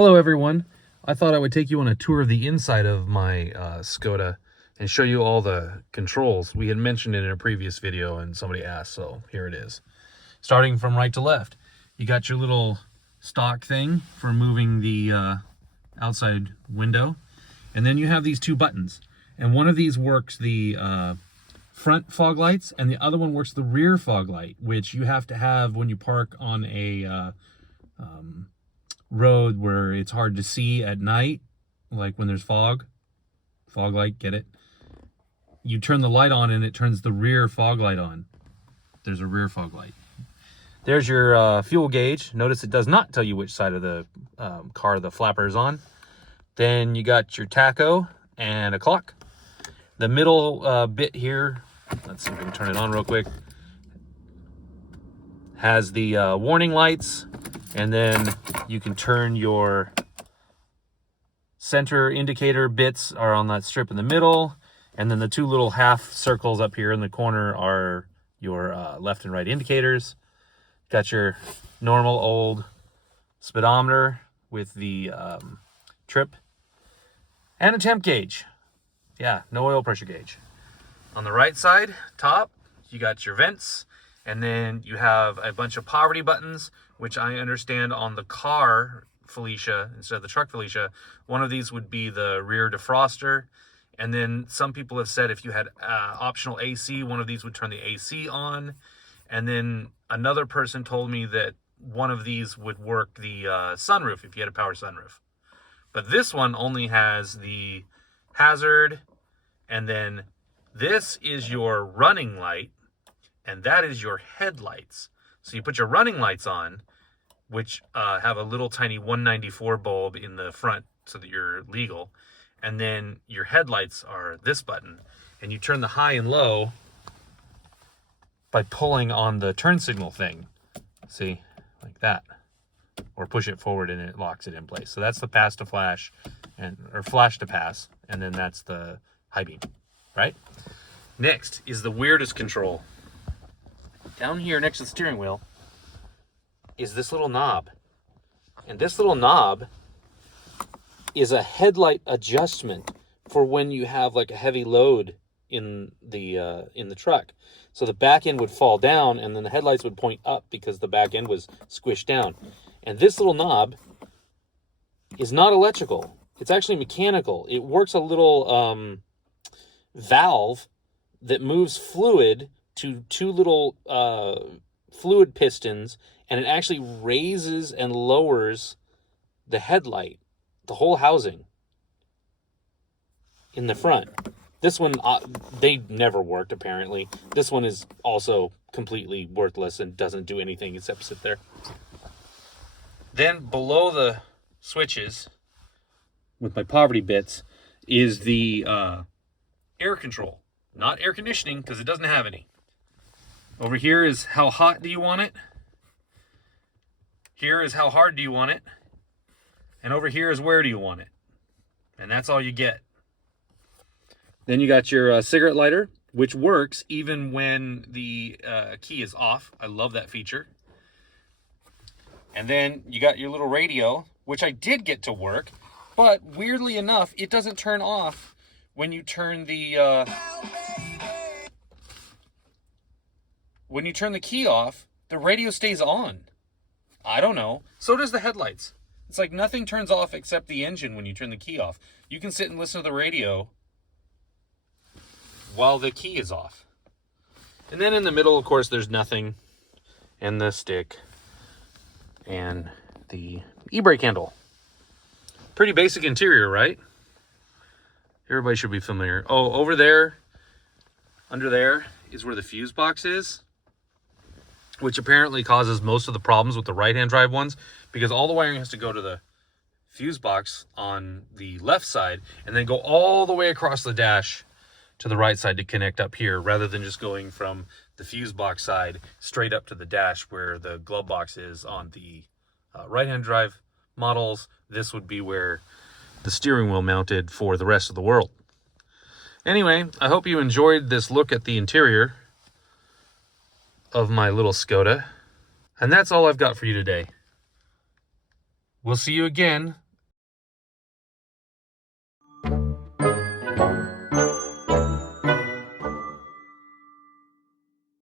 Hello everyone. I thought I would take you on a tour of the inside of my Skoda and show you all the controls. We had mentioned it in a previous video and somebody asked, so here it is. Starting from right to left, you got your little stock thing for moving the outside window, and then you have these two buttons, and one of these works the front fog lights and the other one works the rear fog light, which you have to have when you park on a road where it's hard to see at night, like when there's fog light, get it? You turn the light on and it turns the rear fog light on. There's a rear fog light. There's your fuel gauge. Notice it does not tell you which side of the car the flapper is on. Then you got your tacho and a clock. The middle bit here, let's see if we can turn it on real quick, has the warning lights, and then you can turn your center indicator bits are on that strip in the middle, and then the two little half circles up here in the corner are your left and right indicators. Got your normal old speedometer with the trip, and a temp gauge. Yeah, no oil pressure gauge. On the right side, top, you got your vents, and then you have a bunch of poverty buttons, which I understand on the car Felicia, instead of the truck Felicia, one of these would be the rear defroster. And then some people have said if you had optional AC, one of these would turn the AC on. And then another person told me that one of these would work the sunroof if you had a power sunroof. But this one only has the hazard, and then this is your running light, and that is your headlights. So you put your running lights on, which have a little tiny 194 bulb in the front so that you're legal. And then your headlights are this button. And you turn the high and low by pulling on the turn signal thing. See, like that. Or push it forward and it locks it in place. So that's the pass to flash, or flash to pass. And then that's the high beam, right? Next is the weirdest control. Down here next to the steering wheel is this little knob. And this little knob is a headlight adjustment for when you have like a heavy load in the truck. So the back end would fall down and then the headlights would point up because the back end was squished down. And this little knob is not electrical. It's actually mechanical. It works a little valve that moves fluid to two little fluid pistons, and it actually raises and lowers the headlight, the whole housing in the front. This one, they never worked apparently. This one is also completely worthless and doesn't do anything except sit there. Then below the switches, with my poverty bits, is the air control. Not air conditioning, because it doesn't have any. Over here is how hot do you want it. Here is how hard do you want it. And over here is where do you want it. And that's all you get. Then you got your cigarette lighter, which works even when the key is off. I love that feature. And then you got your little radio, which I did get to work, but weirdly enough, it doesn't turn off when you turn the key off. The radio stays on. I don't know. So does the headlights. It's like nothing turns off except the engine when you turn the key off. You can sit and listen to the radio while the key is off. And then in the middle, of course, there's nothing. And the stick. And the e-brake handle. Pretty basic interior, right? Everybody should be familiar. Oh, over there, under there, is where the fuse box is, which apparently causes most of the problems with the right-hand drive ones, because all the wiring has to go to the fuse box on the left side and then go all the way across the dash to the right side to connect up here, rather than just going from the fuse box side straight up to the dash where the glove box is on the right-hand drive models. This would be where the steering wheel mounted for the rest of the world. Anyway, I hope you enjoyed this look at the interior of my little Skoda. And that's all I've got for you today. We'll see you again